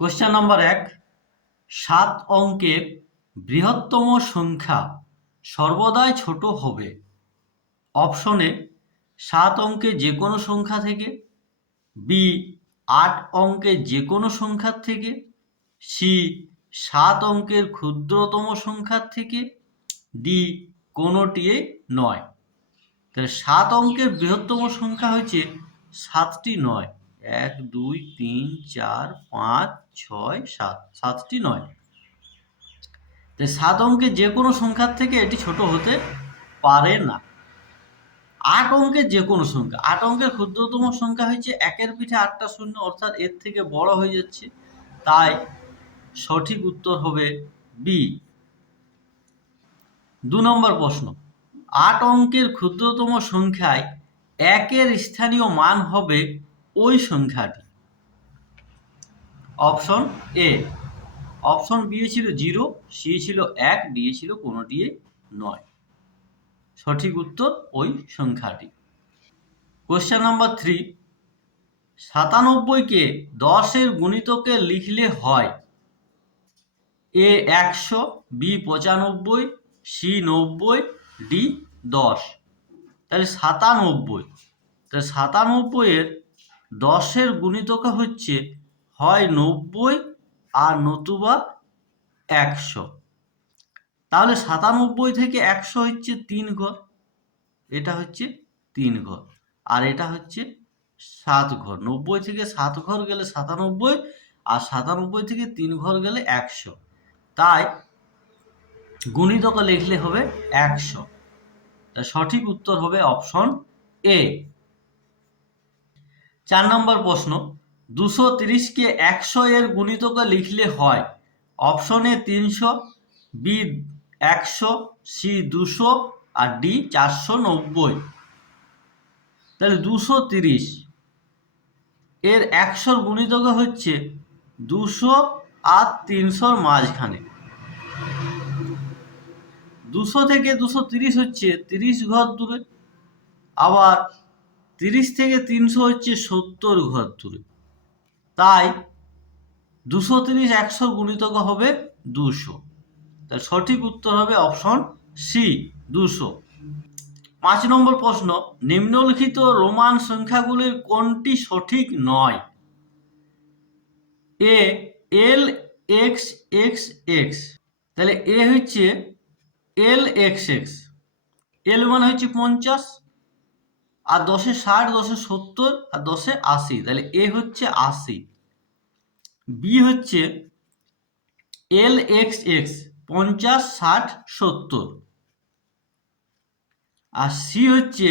Question number 1, 7 অঙ্কের বৃহত্তম সংখ্যা সর্বদাই ছোট হবে। অপশনে 7 অঙ্কের যে কোনো সংখ্যা থেকে, বি 8 অঙ্কের যে কোনো সংখ্যার থেকে, সি 7 অঙ্কের ক্ষুদ্রতম সংখ্যার থেকে, ডি কোনোটিই নয়। তাহলে 7 অঙ্কের বৃহত্তম সংখ্যা হচ্ছে 7টি নয়। 1 2 3 4 5 6 7, 7টি নয়। তাই 7 অঙ্কের যে কোনো সংখ্যার থেকে এটি ছোট হতে পারে না। 8 অঙ্কের যে কোনো সংখ্যা, 8 অঙ্কের ক্ষুদ্রতম সংখ্যা হচ্ছে 1-এর পিঠে 8টা শূন্য, অর্থাৎ এর থেকে বড় হয়ে যাচ্ছে। তাই সঠিক উত্তর হবে বি। 2 নম্বর প্রশ্ন, 8 অঙ্কের ক্ষুদ্রতম সংখ্যায় 1-এর স্থানীয় মান হবে ওই সংখ্যাটি। অপশন এ, অপশন বি ছিল 0, সি ছিল 1, ডি ছিল কোনোটি নয়। সঠিক উত্তর ওই সংখ্যাটি। কোশ্চেন নাম্বার 3, 97কে 10-এর গুণিতকে লিখলে হয় এ 100, বি 95, সি 90, ডি 10। তাহলে 97, তাহলে 97-এর 10-এর গুণিতক হচ্ছে হয় 90 আর নতুবা 100। তাহলে 97 থেকে 100 হচ্ছে 3 ঘর, এটা হচ্ছে 3 ঘর, আর এটা হচ্ছে 7 ঘর। 90 থেকে 7 ঘর গেলে 97, আর 97 থেকে 3 ঘর গেলে 100। তাই গুণিতক লিখলে হবে 100। তাই সঠিক উত্তর হবে অপশন এ। 4 নম্বর প্রশ্ন, 230-কে 100-এর গুণিতকে লিখলে হয় অপশন এ 300, বি 100, সি 200, আর ডি 490। তাহলে 230 এর 100-র গুণিতক হচ্ছে 200 আর 300-র মাঝখানে। 200 থেকে 230 হচ্ছে 30 ঘর দূরে, আবার 30 থেকে 300 হচ্ছে 70 ঘর দূরে। তাই 230 100 গুণিতক হবে 200। তাই সঠিক উত্তর হবে অপশন সি, 200। 5 নম্বর প্রশ্ন, নিম্নলিখিত রোমান সংখ্যাগুলির কোনটি সঠিক নয়? এ এল এক্স এক্স এক্স, তাহলে এ হচ্ছে এল এক্স এক্স, এল মানে হচ্ছে 50, আর 10-এ 60, 10-এ 70, আর 10-এ 80, তাহলে এ হচ্ছে 80। বি হচ্ছে এল এক্স এক্স, 50, 60, 70, আর সি হচ্ছে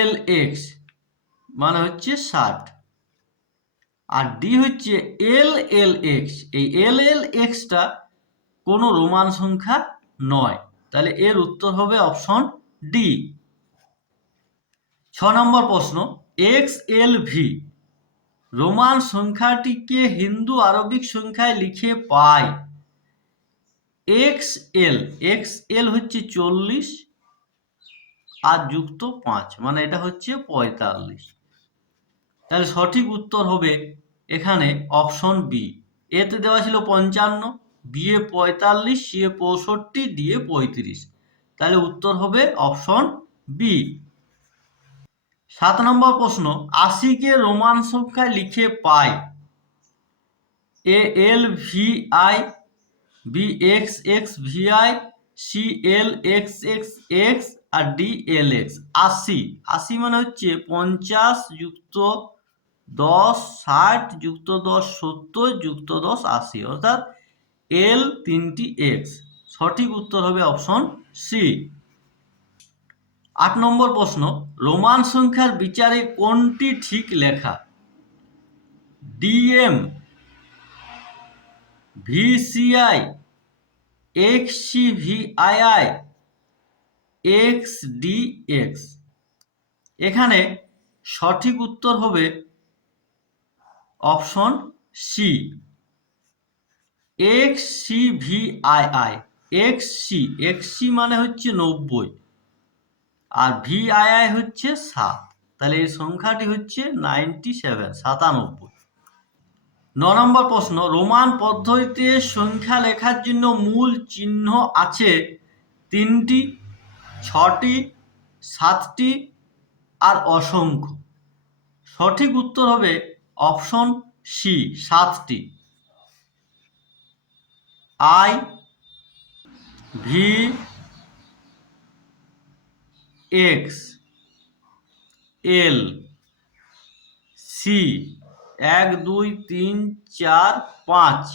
এল এক্স মানে হচ্ছে 60, আর ডি হচ্ছে এল এল এক্স। এই এল এল এক্সটা কোনো রোমান সংখ্যা নয়, তাহলে এর উত্তর হবে অপশন ডি। 6 নম্বর প্রশ্ন, এক্স এল ভি রোমান সংখ্যাটিকে হিন্দু আরবিক সংখ্যায় লিখে পাই এক্স এল হচ্ছে 40 আর যুক্ত 5, মানে এটা হচ্ছে 45। তাহলে সঠিক উত্তর হবে এখানে অপশন বি। এতে দেওয়া ছিল 55, বি এ 45, সি এ 65, ডি এ 35। তাহলে উত্তর হবে অপশন বি। 7 নম্বর প্রশ্ন, 80-কে রোমান সংখ্যায় লিখে পাই A L V I, B X X V I, C L X X X, আর ডি এল এক্স। 80 মানে হচ্ছে 50 যুক্ত 10 60 যুক্ত 10 70 যুক্ত 10 80, অর্থাৎ এল 3টি এক্স। সঠিক উত্তর হবে অপশন সি। 8 নম্বর প্রশ্ন, রোমান সংখ্যার বিচারে কোনটি ঠিক লেখা? DM, VCI, XCVII, X D X. এখানে সঠিক উত্তর হবে অপশন সি, এক্সসিভিআইআই। এক্সসি মানে হচ্ছে 90, আর ভিআইআই হচ্ছে 7, তাহলে এই সংখ্যাটি হচ্ছে 97, 97। নম্বর প্রশ্ন, রোমান পদ্ধতিতে সংখ্যা লেখার জন্য মূল চিহ্ন আছে 3টি, 6টি, 7টি আর অসংখ্য। সঠিক উত্তর হবে অপশন সি, 7টি। I, V, X, L, C, 1 2 3 4 5,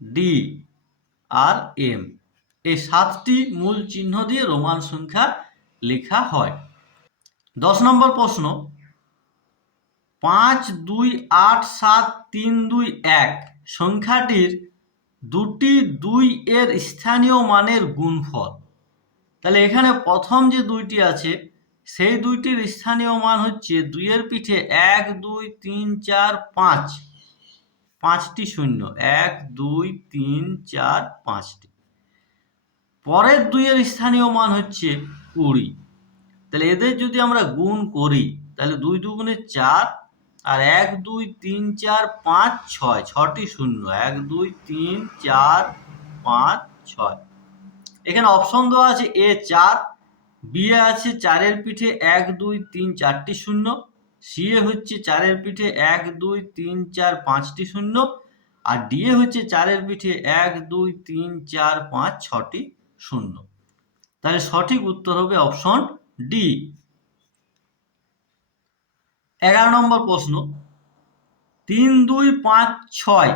D আর এম, এই 7টি মূল চিহ্ন দিয়ে রোমান সংখ্যা লেখা হয়। 10 নম্বর প্রশ্ন, 5 2 8 7 3 2 1 সংখ্যাটির দুটি 2 এর স্থানীয় মানের গুণফল। তাহলে এখানে প্রথম যে দুইটি আছে সেই দুইটির স্থানীয় মান হচ্ছে 2 এর পিঠে 1 2 3 4 5, 5টি শূন্য, 1 2 3 4 5টি। পরের 2 এর স্থানীয় মান হচ্ছে 20। তাহলে এদের যদি আমরা গুণ করি তাহলে 2 দুগুণে 4 আর 1 2 3 4 5 6, 6টি শূন্য, 1 2 3 4 5 6। এখানে অপশন দেওয়া আছে এ 4, বি এ আছে 4 এর পিঠে 1 2 3 4টি শূন্য, সি এ হচ্ছে 4 এর পিঠে 1 2 3 4 5টি শূন্য, আর ডি এ হচ্ছে 4 এর পিঠে 1 2 3 4 5 6টি শূন্য। তাহলে সঠিক উত্তর হবে অপশন ডি। 11 নম্বর প্রশ্ন, 3 2 5 6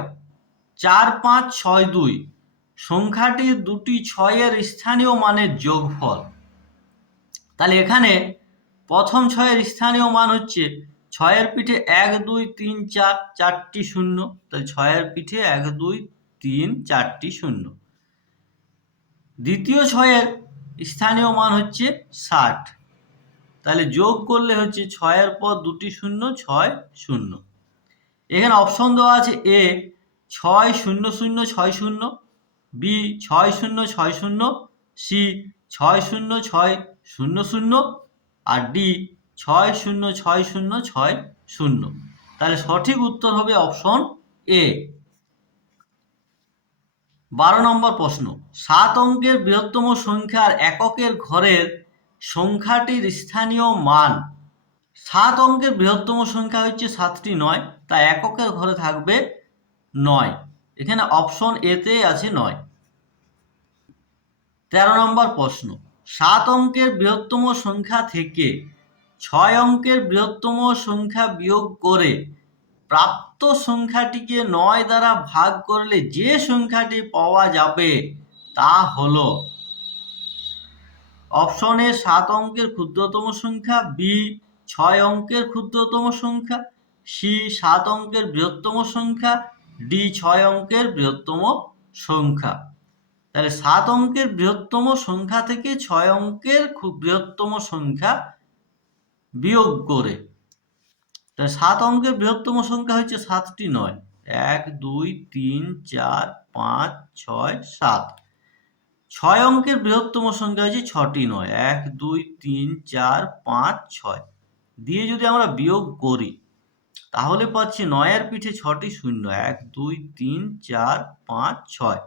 4 5 6 2 সংখ্যাটির দুটি 6 এর স্থানীয় মানের যোগফল। তাহলে এখানে প্রথম 6 এর স্থানীয় মান হচ্ছে 6 এর পিঠে 1 2 3 4, 4টি শূন্য, তাহলে 6 এর পিঠে 1 2 3 4টি শূন্য। দ্বিতীয় 6 এর স্থানীয় মান হচ্ছে 60, তাহলে যোগ করলে হচ্ছে 6 এর পর দুটি শূন্য, 6 শূন্য। এখানে অপশন দেওয়া আছে এ 6 0 0 6 0, বি 6 0 6 0, সি 6 0 6 0 0, আর ডি 6 0 6 0 6 0। তাহলে সঠিক উত্তর হবে অপশন এ। 12 নম্বর প্রশ্ন, 7 অঙ্কের বৃহত্তম সংখ্যার এককের ঘরের সংখ্যাটির স্থানীয় মান। 7 অঙ্কের বৃহত্তম সংখ্যা হচ্ছে 7টি 9, তাই এককের ঘরে থাকবে 9। এখানে অপশন এতে আছে 9। 13 নম্বর প্রশ্ন, 7 অঙ্কের বৃহত্তম সংখ্যা থেকে 6 অঙ্কের বৃহত্তম সংখ্যা বিয়োগ করে প্রাপ্ত সংখ্যাটিকে 9 দ্বারা ভাগ করলে যে সংখ্যাটি পাওয়া যাবে তা হলো। অপশন এ 7 অঙ্কের ক্ষুদ্রতম সংখ্যা, বি 6 অঙ্কের ক্ষুদ্রতম সংখ্যা, সি 7 অঙ্কের বৃহত্তম সংখ্যা, ডি 6 অঙ্কের বৃহত্তম সংখ্যা। তাহলে 7 অঙ্কের বৃহত্তম সংখ্যা থেকে 6 অঙ্কের বৃহত্তম সংখ্যা বিয়োগ করে, তাহলে 7 অঙ্কের বৃহত্তম সংখ্যা হচ্ছে 7টি 9, 1 2 3 4 5 6 7। 6 অঙ্কের বৃহত্তম সংখ্যা হচ্ছে 6টি 9, 1 2 3 4 5 6 দিয়ে যদি আমরা বিয়োগ করি তাহলে পাচ্ছি 9 এর পিঠে 6টি শূন্য, 1 2 3 4 5 6।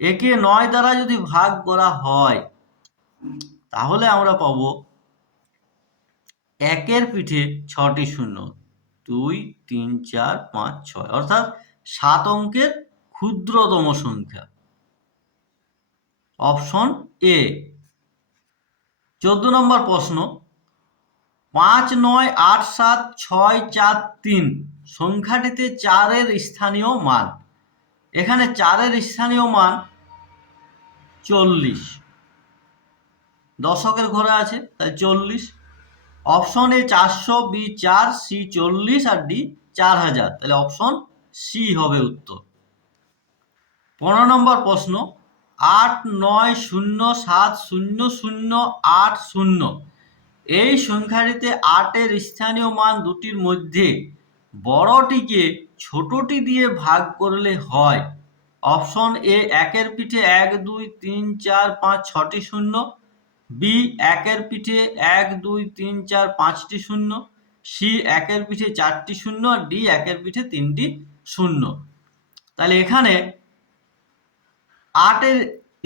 একে 9 দ্বারা যদি ভাগ করা হয় তাহলে আমরা পাবো 1 এর পিঠে 6টি শূন্য, 2 3 4 5 6, অর্থাৎ 7 অঙ্কের ক্ষুদ্রতম সংখ্যা। Option A. 14 নম্বর প্রশ্ন, 5 9 8 7 6 4 3 সংখ্যাটিতে 4 এর স্থানীয় মান। এখানে 4 এর স্থানীয় মান 40, দশকের ঘরে আছে তাই 40। অপশন এ 400, বি 4, সি 40 আর ডি 4000, তাহলে অপশন সি হবে উত্তর। 15 নম্বর প্রশ্ন, 8 9 0 7 0 0 8 0 এই সংখ্যাটিতে 8 এর স্থানীয় মান দুটির মধ্যে বড়টিকে ছোটটি দিয়ে ভাগ করলে হয়। অপশন এ 1 এর পিঠে 1 2 3 4 5 6টি শূন্য, বি 1 এর পিঠে 1 2 3 4 5টি শূন্য, সি একের পিঠে 4টি শূন্য আর ডি একের পিঠে 3টি শূন্য। তাহলে এখানে 8-এর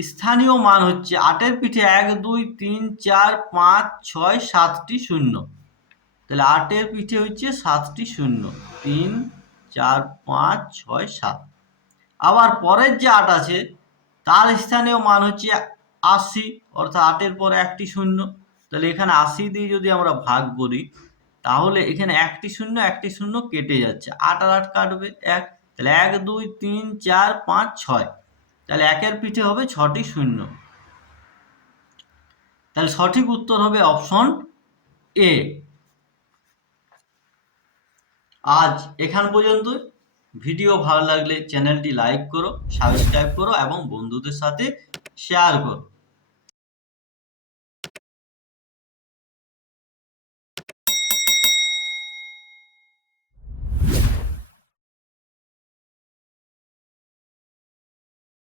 স্থানীয় মান হচ্ছে 8-এর পিঠে 1 2 3 4 5 6 7টি শূন্য। তাহলে 8-এর পিঠে হচ্ছে 7টি শূন্য, 3 4 5 6 7। আবার পরের যে 8 আছে তার স্থানীয় মান হচ্ছে 80, অর্থাৎ 8-এর পরে একটি শূন্য। তাহলে এখানে 80 দিয়ে যদি আমরা ভাগ করি তাহলে এখানে একটি শূন্য কেটে যাচ্ছে, 8 আর 8 কাটবে 1। তাহলে 1 2 3 4 5 6। তাহলে একের পিঠে হবে 6টি শূন্য। তাহলে সঠিক উত্তর হবে অপশন এ। আজ এখান পর্যন্ত। ভিডিও ভালো লাগলে চ্যানেলটি লাইক করো, সাবস্ক্রাইব করো এবং বন্ধুদের সাথে শেয়ার করো।